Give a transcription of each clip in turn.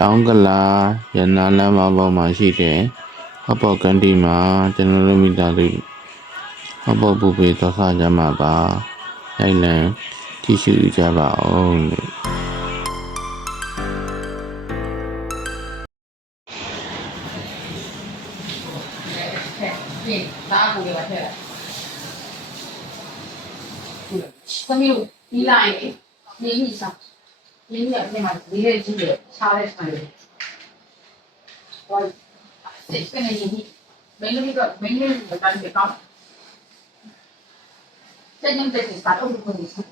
တောင်ကလာရနာလမ်းမပေါ်မှာရှိတဲ့ဟပ်ပေါ်ကန်တီမှာကျွန်တော်တို့မိသားစုဟပ်ပေါ်ပူပေသောစားကြမှာပါလိုက်လံကြည့်ရှုကြပါအောင်လို့ပြင်ဒါအကူလေးပါထည့်လိုက်သမီးတို့ဒီလိုက်နေနေစား 능력이 막 이해해주게 사회생활이 와 세션에 이미 맹렬이가 맹렬이 말하는 게 까마 세점 대신 다른 부분이 있어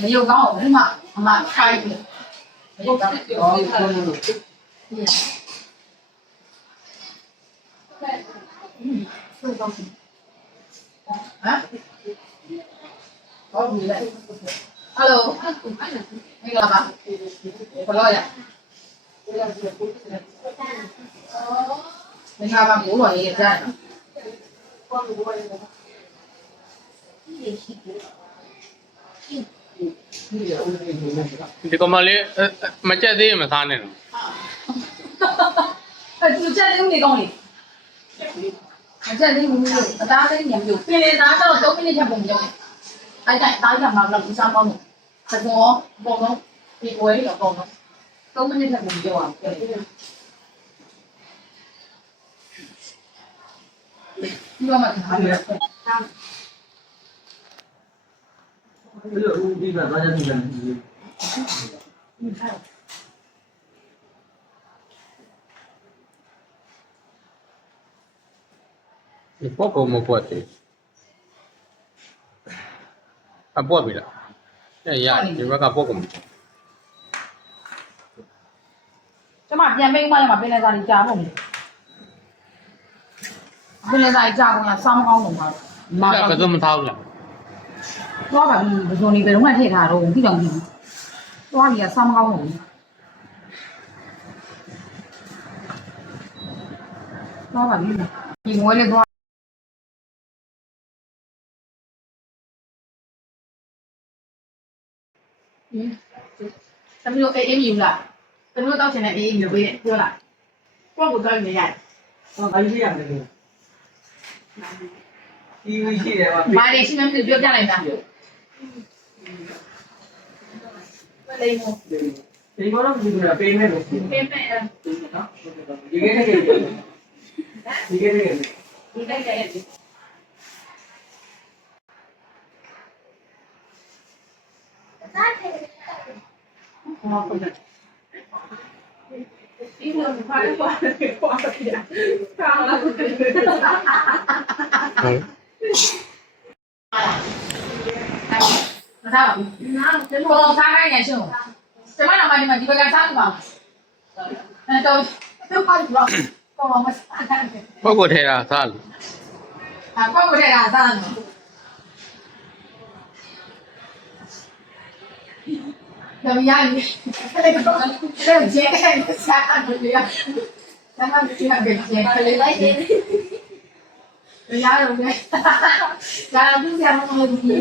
mấy yêu gạo nhưng mà mà sai thì mấy yêu gạo đó luôn luôn ဟမ်ဟုတ်ပြီလေဟယ်လိုမင်္ဂလာပါဘယ်လိုရမင်္ဂလာပါဘိုးတော်ရေးကြတယ်ဒီကောင်မလေးမကြက်သေးရင်မစားနဲ့နော်အကျူချက်လေးဦးနေကောင်းလေ အကျက်လေးမျိုးမျိုးအသားလေးမျိုးမျိုးပင်လေသားတော့3မိနစ်ထက်ပုံမရောက်ဘူးအဲ့တိုင်းအသားရမှာတော့ဦးစားပေါင်းလို့သဘောပုံလုံးဒီဝဲရောပုံလုံး3မိနစ်ထက်ပုံမရောက်အောင်ပြောတယ်ဒီမှာထားရတာဘယ်လိုဦးဒီကဘာသာပြန်နေလဲ ဒီပုတ်ကုန်မပွက်သေးအပွက်ပြီလားတဲ့ရဒီဘက်ကပုတ်ကုန်ကျမပြန်မိတ်မရမှာပင်လယ်စာကြီးကြာဖို့မလို့ပင်လယ်စာကြီးကြာကုန်လားစောင်းမကောင်းတော့ပါမကဘယ်သူမထားဘူးလားသွားပါဘူးဘဇွန်ကြီးဘယ်တော့မှထည့်ထားတော့ဘူးသိတော့မသိဘူးသွားပြီကစောင်းမကောင်းတော့ဘူးသွားပါပြီဒီငွေလေးသွား သမီးတို့အေးအေးမယူလားသမီးတို့တောက်ချင်တဲ့အေးအေးမယူပေးနဲ့ပြောလားကိုယ့်ကိုတောက်နေရတယ်ဟောဘာကြီးရမလဲဒီဝီရှိတယ်ပါမာရီရှိမှမပြောပြလိုက်တာလိမ့်မို့ဒီကောတော့ဒီကောပေးမယ်လို့ပေးမယ်နော်ဒီကိစ္စကိစ္စဒီကိစ္စကိစ္စဒီကိစ္စကိစ္စ လိုဘာလို့ဘာလို့ဘာလို့ပြတာကာလာကိုတယ်ဟုတ်မထားပါဘူးနားတော့ထားခိုင်းနေရှင်ကျမတို့မှဒီမှာဒီဘက်ကစားကြပါအဲတော့တော့ပါတော့ကောင်းမစားတယ်ပုတ်ကိုထဲတာစားလို့ ဒါမရရင်လည်းကောလည်းကျဲကစားလို့ရဒါမှမကြည့်ရပဲကျဲခလေးလိုက်တယ်မရတော့ဘူးဒါသူကမဟုတ်ဘူးဟေး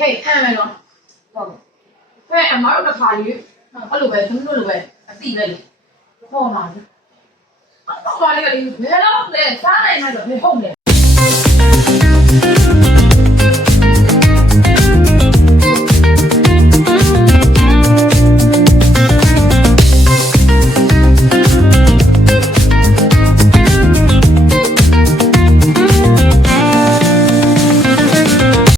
ဟေးအဲ့မယ်တော့ဟုတ်ဖဲအမတို့တစ်ခါလေးအဲ့လိုပဲသူတို့လိုပဲအတိပဲလေဟောမှာဘာလို့လဲဘယ်တော့လဲစားနိုင်မှာလို့ဘယ်ဟုတ်လဲ